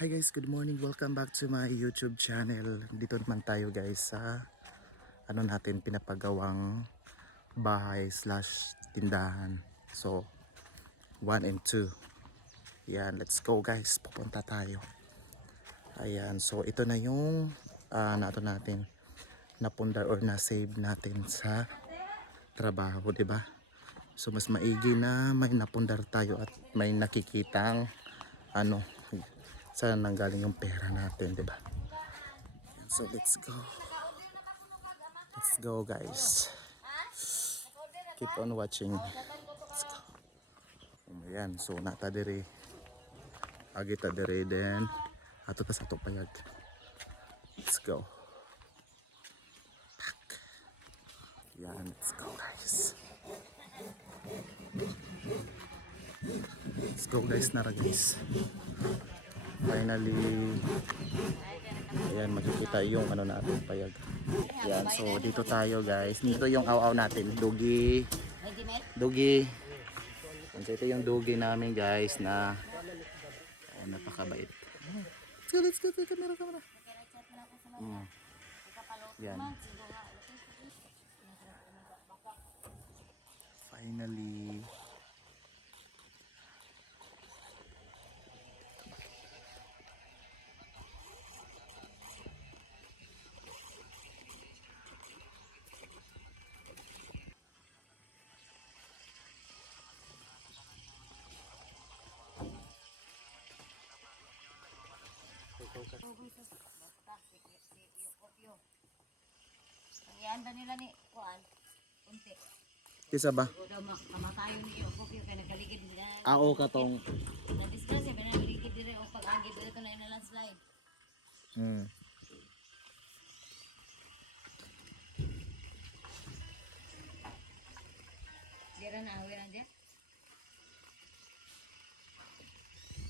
Hi guys, good morning. Welcome back to my YouTube channel. Dito naman tayo guys sa natin pinapagawang bahay slash tindahan. So 1 and 2. Yan, let's go guys. Pupunta tayo. Ayan, so ito na yung natin napundar or na-save natin sa trabaho, 'di ba? So mas maigi na may napundar tayo at may nakikitang ano saan nanggaling yung pera natin, 'di ba? So let's go. Let's go guys. Keep on watching. Let's go. Ayan, so nata diri. Agi ta diri then ato ta sa ato payag. Let's go. Yan, let's go guys. Let's go guys, nara guys. Finally, ayan, makikita yung natin payag. Yan, so dito tayo guys. Dito yung aw-aw natin, dugi. Dugi. And so ito yung dugi namin guys na napakabait. Let's go, camera. Yan. Finally. Ianda nila ni kuan unti. Kisa ba? Kamatayon niyo kopyo kay nakaligid nila. Ao katong. Na disgrasya ba naligid dire o pag-agi dito na ina landslide. Dira na awiran dia.